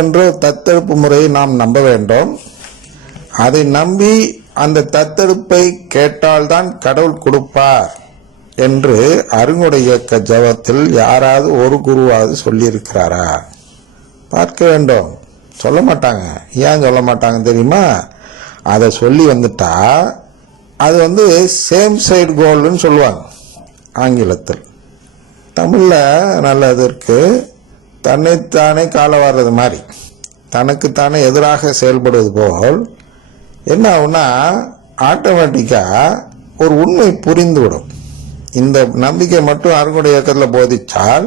என்ற தத்தெடுப்பு முறையை நாம் நம்ப வேண்டும். அதை நம்பி அந்த தத்தெடுப்பை கேட்டால்தான் கடவுள் கொடுப்பார் என்று அருங்குடை இயக்க ஜபத்தில் யாராவது ஒரு குருவாவது சொல்லியிருக்கிறாரா? பார்க்க வேண்டும். சொல்ல மாட்டாங்க. ஏன் சொல்ல மாட்டாங்க தெரியுமா? அதை சொல்லி வந்துட்டா அது சேம் சைடு கோல்டுன்னு சொல்லுவாங்க ஆங்கிலத்தில். தமிழ்ல நல்லது இருக்கு. தன்னைத்தானே கால வர்றது மாதிரி தனக்குத்தானே எதிராக செயல்படுவது போல் என்ன ஆகுனா ஆட்டோமேட்டிக்கா ஒரு உண்மை புரிந்துவிடும். இந்த நம்பிக்கை மட்டும் அருங்குடை இயக்கத்தில் போதிச்சால்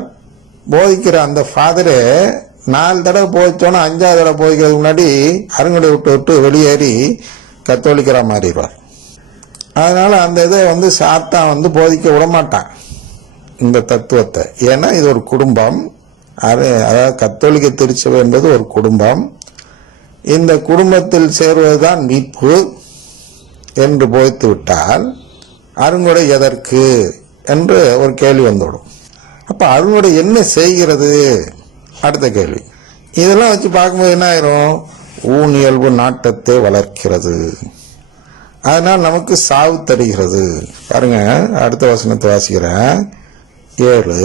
போதிக்கிற அந்த ஃபாதரே 4 தடவை போதிச்சோன்னா 5ஆவது தடவை போதிக்கிறதுக்கு முன்னாடி அருங்குடை விட்டு வெளியேறி கத்தோலிக்கிறா மாறிடுவார். அதனால அந்த இதை சாத்தான் போதிக்க விட மாட்டான் இந்த தத்துவத்தை. ஏன்னா இது ஒரு குடும்பம். அதாவது கத்தோலிக்க திருச்சபை என்பது ஒரு குடும்பம். இந்த குடும்பத்தில் சேருவதுதான் மீட்பு என்று போதித்து விட்டால் அருங்குடை எதற்கு என்று ஒரு கேள்வி வந்துவிடும். அப்ப அருங்குடை என்ன செய்கிறது? அடுத்த கேள்வி. இதெல்லாம் வச்சு பார்க்கும்போது என்ன ஆயிரும்? ஊனியல்பு நாட்டத்தை வளர்க்கிறது, அதனால் நமக்கு சாவு தருகிறது. பாருங்க, அடுத்த வசனத்தை வாசிக்கிறேன். 7.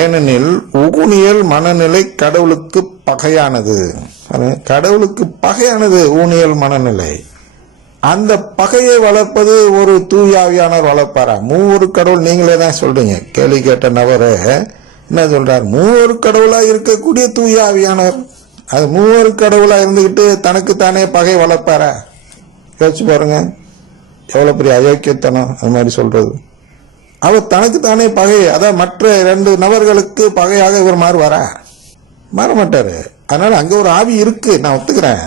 ஏனெனில் ஊனியல் மனநிலை கடவுளுக்கு பகையானது. கடவுளுக்கு பகையானது ஊனியல் மனநிலை. அந்த பகையை வளர்ப்பது ஒரு தூயாவியானவர் வளர்ப்பாரா? 3 கடவுள் நீங்களே தான் சொல்றீங்க. கேள்வி கேட்ட நபரு என்ன சொல்றார்? 3 கடவுளா இருக்கக்கூடிய தூயாவியானவர் அது 3 கடவுளா இருந்துகிட்டு தனக்குத்தானே பகை வளர்ப்பாரா? யோசிச்சு பாருங்க, எவ்வளவு பெரிய அயோக்கியத்தனம் அது மாதிரி சொல்றது. அவர் தனக்குத்தானே பகை, அதான் மற்ற 2 நபர்களுக்கு பகையாக இவர் மாறுவாரா? மாற மாட்டாரு. அதனால அங்க ஒரு ஆவி இருக்கு, நான் ஒத்துக்கிறேன்.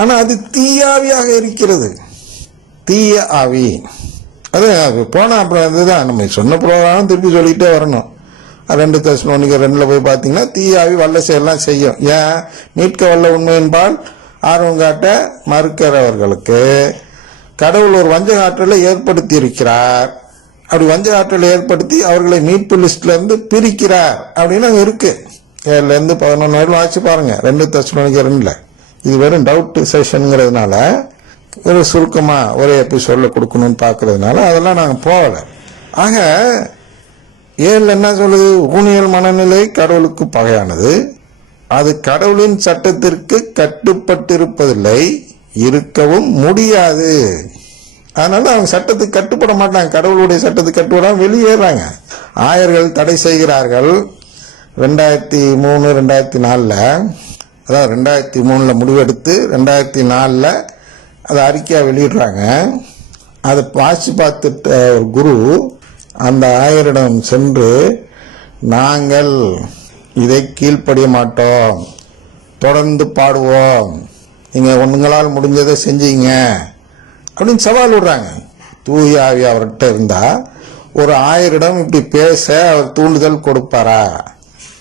ஆனா அது தீயாவியாக இருக்கிறது. தீய ஆவி அது போனா அப்புறம் அதுதான் நம்ம சொன்ன புரோகிராம் திருப்பி சொல்லிட்டே வரணும். 2 தெசலோனிக்கர் 2 போய் பார்த்தீங்கன்னா தீயாவி வல்ல செயலாம் செய்யும். ஏன்? மீட்க வல்ல உண்மையின்பால் ஆர்வம் காட்ட மறுக்கிறவர்களுக்கு கடவுள் ஒரு வஞ்சக ஆற்றலை ஏற்படுத்தி இருக்கிறார். அப்படி வஞ்சக ஆற்றலை ஏற்படுத்தி அவர்களை மீட்பு லிஸ்ட்ல இருந்து பிரிக்கிறார் அப்படின்னு அங்க இருக்கு. 7 இருந்து 11 வாசிச்சு பாருங்க 2 தெசலோனிக்கர் 2. இது வெறும் டவுட் செஷனுங்கிறதுனால ஒரு சுருக்கமா ஒரே எபிசோட்ல கொடுக்கணும்னு பாக்குறதுனால அதெல்லாம் நாங்க போகல. ஆக 7 என்ன சொல்லுது? ஊனியல் மனநிலை கடவுளுக்கு பகையானது, அது கடவுளின் சட்டத்திற்கு கட்டுப்பட்டிருப்பதில்லை, இருக்கவும் முடியாது. அதனால அவங்க சட்டத்துக்கு கட்டுப்பட மாட்டாங்க. கடவுளுடைய சட்டத்துக்கு கட்டுப்படாம வெளியேறாங்க. ஆயர்கள் தடை செய்கிறார்கள். 2003 2004 அதாவது 2003 முடிவெடுத்து 2004 அதை அறிக்கையா வெளியிடுறாங்க. அதை வாசி பார்த்துட்ட ஒரு குரு அந்த ஆயரிடம் சென்று, நாங்கள் இதை கீழ்ப்படிய மாட்டோம், தொடர்ந்து பாடுவோம், நீங்க உங்களால் முடிஞ்சதை செஞ்சீங்க அப்படின்னு சவால் விடுறாங்க. தூய ஆவி அவர்கிட்ட இருந்தா ஒரு ஆயரிடம் இப்படி பேச அவர் தூண்டுதல் கொடுப்பாரா?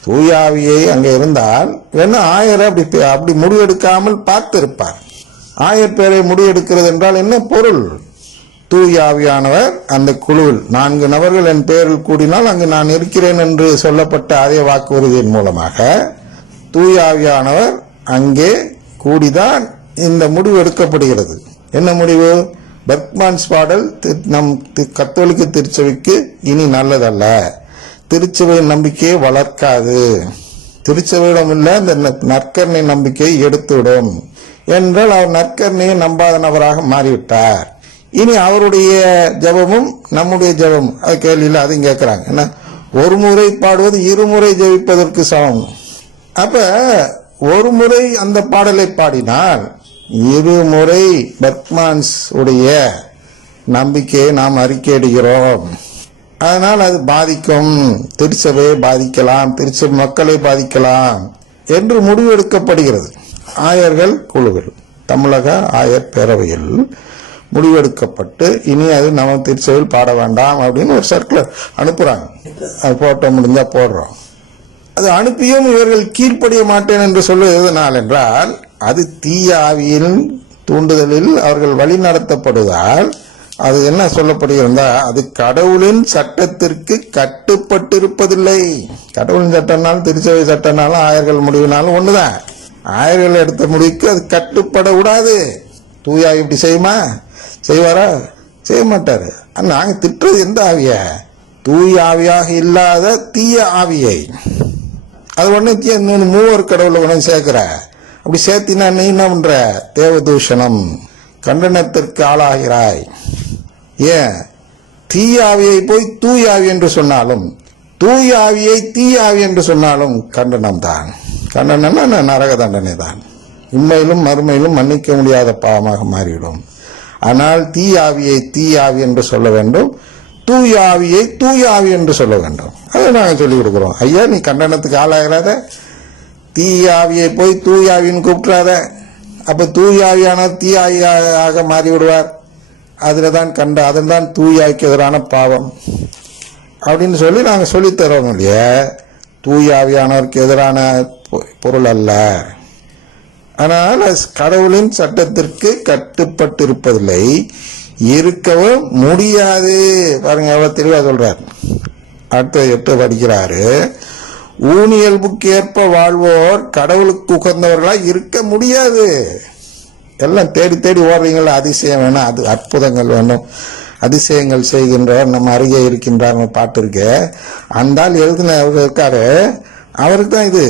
தூய ஆவியை அங்க இருந்தால் வேணா ஆயரை அப்படி முடிவெடுக்காமல் பார்த்திருப்பார். ஆயர் பேரை முடிவெடுக்கிறது என்றால் என்ன பொருள்? தூய ஆவியானவர் அந்த குழுவில் 4 நபர்கள் என் பேரில் கூடினால் அங்கு நான் இருக்கிறேன் என்று சொல்லப்பட்ட அதே வாக்குறுதியின் மூலமாக தூய ஆவியானவர் அங்கே கூடிதான் இந்த முடிவு எடுக்கப்படுகிறது. என்ன முடிவு? பெர்க்மான்ஸ் பாடல் நம் கத்தோலிக்க திருச்சபைக்கு இனி நல்லதல்ல, திருச்சபை நம்பிக்கையை வளர்க்காது, திருச்சபையிடம் இல்ல இந்த நற்கருணை நம்பிக்கையை எடுத்துவிடும் என்றால் அவர் நற்கருணையை நம்பாத நபராக மாறிவிட்டார். இனி அவருடைய ஜபமும் நம்முடைய ஜபம் அது கேள்வியில் அதையும் கேட்கிறாங்க. என்ன, ஒரு முறை பாடுவது 2 முறை ஜெபிப்பதற்கு சமம். அப்ப ஒரு முறை அந்த பாடலை பாடினால் 2 முறை பெர்க்மான்ஸ் உடைய நம்பிக்கையை நாம் அறிக்கையிடுகிறோம். அதனால் அது பாதிக்கும், திருச்சபையை பாதிக்கலாம், திருச்சபை மக்களை பாதிக்கலாம் என்று முடிவெடுக்கப்படுகிறது. ஆயர்கள் குழுவில் தமிழக ஆயர் பேரவையில் முடிவெடுக்கப்பட்டு இனி அது நம்ம திருச்சபையில் பாட வேண்டாம் அப்படின்னு ஒரு சர்க்குலர் அனுப்புறாங்க. அது போட்டோ முடிஞ்சா போடுறோம். அது அனுப்பியும் இவர்கள் கீழ்ப்படிய மாட்டேன் என்று சொல்வது எதனால் என்றால் அது தீய ஆவியின் தூண்டுதலில் அவர்கள் வழி நடத்தப்படுவதால் அது என்ன சொல்லப்படுகிறதா, அது கடவுளின் சட்டத்திற்கு கட்டுப்பட்டிருப்பதில்லை. கடவுளின் சட்டம்னாலும் திருச்சபை சட்டம்னாலும் ஆயர்கள் முடிவினாலும் ஒண்ணுதான். ஆயர்கள் எடுத்த முடிவுக்கு அது கட்டுப்பட கூடாது. தூய ஆவி இப்படி செய்யுமா? செய்வாரா? செய்ய மாட்டாரு. நாங்க திட்டுறது எந்த ஆவிய? தூய ஆவியாக இல்லாத தீய ஆவியை. அது ஒண்ணு மூவர் கடவுளை ஒன்று சேர்க்கிற. அப்படி சேர்த்தினா நீ என்ன பண்ற? தேவதூஷணம், கண்டனத்திற்கு ஆளாகிறாய். ஏன்? தீய ஆவியை போய் தூய ஆவி என்று சொன்னாலும், தூய ஆவியை தீய ஆவி என்று சொன்னாலும் கண்டனம் தான். கண்டனம்னா நரக தண்டனை தான். உண்மையிலும் மறுமையிலும் மன்னிக்க முடியாத பாவமாக மாறிவிடும். ஆனால் தீய ஆவியை தீய ஆவி என்று சொல்ல வேண்டும், தூய ஆவியை தூய ஆவி என்று சொல்ல வேண்டும். அதை நாங்கள் சொல்லிக் கொடுக்குறோம். ஐயா, நீ கண்டனத்துக்கு ஆளாகிறாத, தீய ஆவியை போய் தூய ஆவின்னு கூப்பிட்றாத. அப்ப தூய ஆவியான தீய ஆவியாக மாறி விடுவார். அதில் தான் தூய ஆவிக்கு எதிரான பாவம் அப்படின்னு சொல்லி நாங்கள் சொல்லித்தரோம். இல்லையா, தூய ஆவியானவருக்கு எதிரான பொருள் அல்ல. ஆனால் கடவுளின் சட்டத்திற்கு கட்டுப்பட்டிருப்பதில்லை, இருக்கவும் முடியாது. பாருங்க எவ்வளவு தெளிவா சொல்றார். அடுத்த 8 படிக்கிறாரு. ஊனியல்புக்கு ஏற்ப வாழ்வோர் கடவுளுக்கு உகந்தவர்களாய் இருக்க முடியாது. எல்லாம் தேடி தேடி ஓடுறீங்களா? அதிசயம் வேணும், அது அற்புதங்கள் வேணும், அதிசயங்கள் செய்கின்றவர் நம்ம அருகே இருக்கின்றார் பாட்டு இருக்கு. அந்த ஆள் எழுதினவர் இருக்காரு, அவருக்கு தான் இது.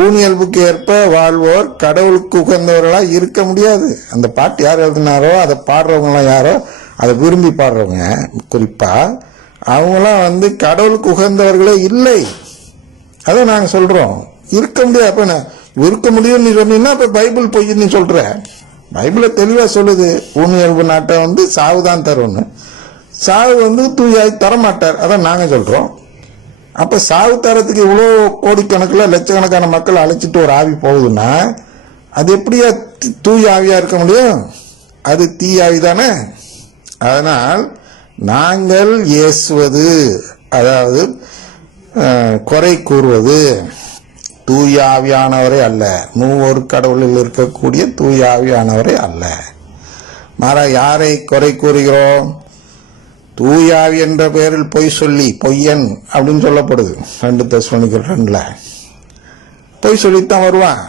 ஊனியல்புக்கு ஏற்ப வாழ்வோர் கடவுளுக்கு உகந்தவர்களா இருக்க முடியாது. அந்த பாட்டு யார் எழுதினாரோ, அதை பாடுறவங்களாம் யாரோ, அதை விரும்பி பாடுறவங்க குறிப்பா, அவங்களாம் கடவுளுக்கு உகந்தவர்களே இல்லை. அதை நாங்க சொல்றோம். இருக்க முடியாது. அப்ப இருக்க முடியும் நீ சொன்னீங்கன்னா இப்ப பைபிள் பொய் நீ சொல்ற. பைபிள தெளிவா சொல்லுது, ஊனியல்பு நாட்டை சாவுதான் தரும்னு. சாவு தூயாய் தரமாட்டார். அதான் நாங்க சொல்றோம். அப்ப சாவு தரத்துக்கு இவ்வளவு கோடிக்கணக்கில் லட்சக்கணக்கான மக்கள் அழைச்சிட்டு ஒரு ஆவி போகுதுன்னா அது எப்படியா தூய ஆவியா இருக்க முடியும்? அது தீய ஆவி தானே. அதனால் நாங்கள் ஏசுவது, அதாவது குறை கூறுவது தூய ஆவியானவரே அல்ல, மூவர் கடவுளில் இருக்கக்கூடிய தூய ஆவியானவரே அல்ல. மாறா யாரை குறை கூறுகிறோம்? தூயாவி என்ற பெயரில் பொய் சொல்லி, பொய்யன் அப்படின்னு சொல்லப்படுது 2 தெசலோனிக்கர் 2 பொய் சொல்லித்தான் வருவான்.